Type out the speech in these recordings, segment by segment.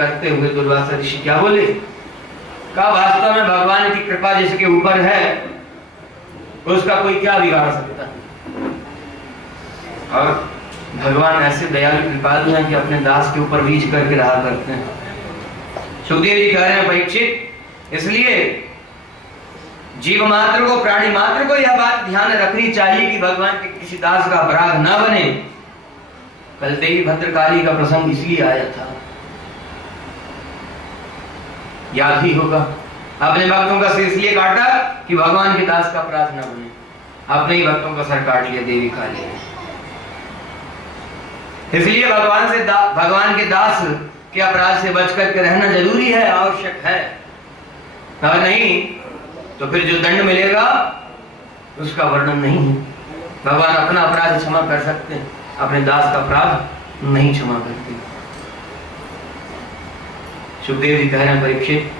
करते हुए दुर्वासा ऋषि क्या बोले, कहा वास्तव में भगवान की कृपा जिसके ऊपर है उसका कोई क्या बिगाड़ सकता है। और भगवान ऐसे दयालु कृपालु हैं कि अपने दास के ऊपर रीझ करके रहा करते हैं। सुखदेव जी कह रहे हैं परीक्षित, इसलिए जीव मात्र को, प्राणी मात्र को यह बात ध्यान रखनी चाहिए कि भगवान के किसी दास का अपराध न बने। कल देवी भद्रकाली का प्रसंग इसलिए आया था, याद ही होगा। अपने भक्तों का सिर इसलिए काटा कि भगवान के दास का अपराध न बने, अपने ही भक्तों का सर काट लिया देवी काली। इसलिए भगवान के दास के अपराध से बच करके रहना जरूरी है, आवश्यक है। अगर नहीं तो फिर जो दंड मिलेगा उसका वर्णन नहीं है। भगवान अपना अपराध क्षमा कर सकते हैं, अपने दास का अपराध नहीं क्षमा करते। सुखदेव जी कह रहे हैं परीक्षित,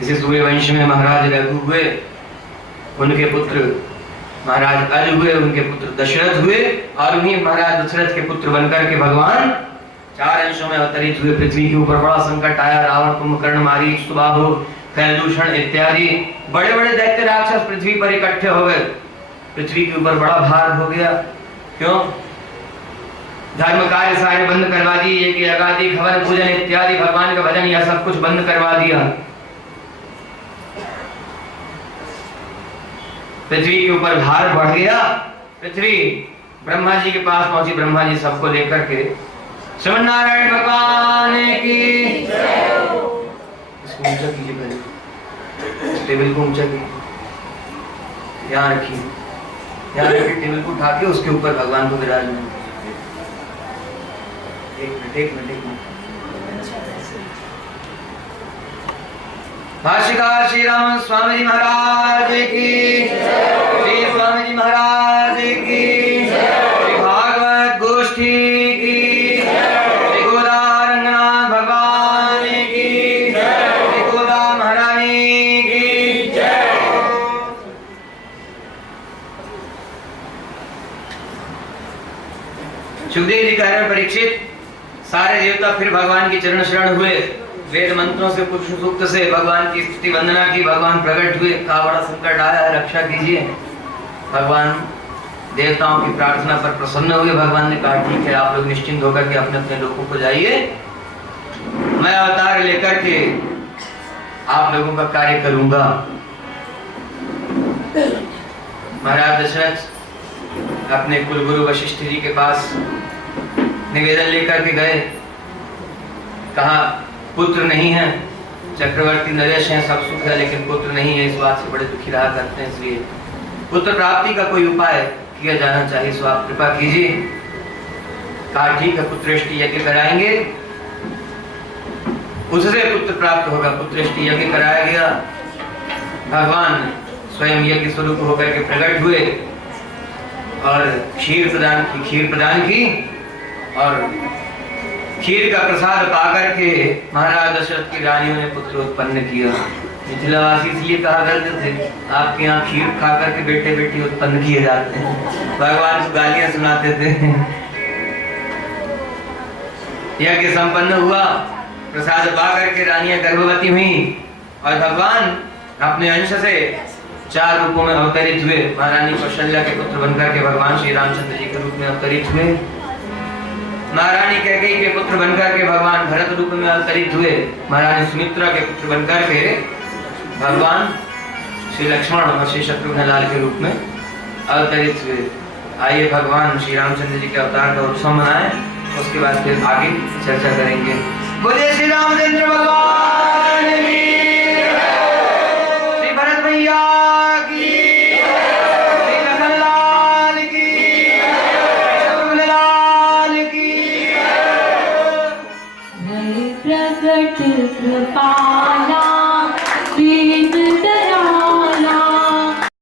इसे सूर्यवंश में महाराज रघु हुए, उनके पुत्र महाराज अज हुए, उनके पुत्र दशरथ हुए, और उन्हीं महाराज दशरथ के पुत्र बनकर के भगवान 4 अंशों में अवतरित हुए। पृथ्वी के ऊपर बड़ा संकट आया, रावण, कुंभकर्ण, मारीच, सुबाहु, खरदूषण इत्यादि बड़े बड़े दैत्य राक्षस पृथ्वी पर इकट्ठे हो गए। पृथ्वी के ऊपर बड़ा भार हो गया। क्यों? धर्म कार्य सारे बंद करवा दिए, कि अगादि खबर पूजन इत्यादि भगवान का भजन यह सब कुछ बंद करवा दिया। पृथ्वी के ऊपर भार बढ़ गया। पृथ्वी ब्रह्मा जी के पास पहुंची। ब्रह्मा जी सबको लेकर के श्रीमन नारायण भगवान की इसको ऊंचा कीजिए, पहले टेबल को ऊंचा कीजिए, यहाँ रखिए, यहाँ रखिए, टेबल को उठा के उसके ऊपर भगवान को विराजमान। एक मिनट भाष्यकार श्री राम स्वामी जी महाराज की, श्री स्वामी जी महाराज की, श्री भागवत गोष्ठी की, श्री गोदा रंगनाथ भगवान की, श्री गोदा महारानी की जय। सुखदेव जी कह रहे हैं परीक्षित, सारे देवता फिर भगवान की चरण शरण हुए। वेद मंत्रों से, पुरुष सूक्त से भगवान की स्तुति वंदना की। भगवान प्रकट हुए, कहा बड़ा संकट आया है, रक्षा कीजिए। भगवान देवताओं की प्रार्थना पर प्रसन्न हुए। भगवान ने कहा ठीक है, आप लोग निश्चिंत होकर के अपने अपने लोगों को जाइए, मैं अवतार लेकर के आप लोगों का कार्य करूंगा। महाराज दशरथ अपने कुलगुरु वशिष्ठ जी के पास निवेदन लेकर के गए। कहा पुत्र नहीं है, चक्रवर्ती नरेश हैं, सब सुख है, लेकिन पुत्र नहीं है, इस बात से बड़े दुखी रहा करते हैं, इसलिए पुत्र प्राप्ति का कोई उपाय किया जाना चाहिए, सो आप कृपा कीजिए। कहा ठीक है, पुत्रेष्टि यज्ञ कराएंगे, उससे पुत्र प्राप्त होगा। पुत्रेष्टि यज्ञ कराया गया। भगवान स्वयं यज्ञ स्वरूप होकर के प्रकट हुए और खीर प्रदान की और खीर का प्रसाद पाकर के महाराज दशरथ की रानियों ने पुत्र उत्पन्न किया। मिथिलावासी इसलिए कहा करते थे, आपके यहाँ खीर खा करके बेटे बेटी उत्पन्न किए जाते हैं। भगवान को गालियां सुनाते थे। यज्ञ संपन्न हुआ, प्रसाद पाकर के रानियां गर्भवती हुई और भगवान अपने अंश से 4 रूपों में अवतरित हुए। महारानी कौशल्या के पुत्र बनकर के भगवान श्री रामचंद्र जी के रूप में अवतरित हुए। महारानी कैकेयी के पुत्र बनकर के भगवान भरत रूप में अवतरित हुए। महारानी सुमित्रा के पुत्र बनकर के भगवान श्री लक्ष्मण और श्री शत्रुघ्न लाल के रूप में अवतरित हुए। आइए भगवान श्री रामचंद्र जी के अवतार का उत्सव मनाएं, उसके बाद फिर आगे चर्चा करेंगे। बोलिए श्री रामचंद्र भगवान की, श्री भरत भैया की, श्री लखन लाल की, शत्रुघ्न लाल की। प्रकट कृपा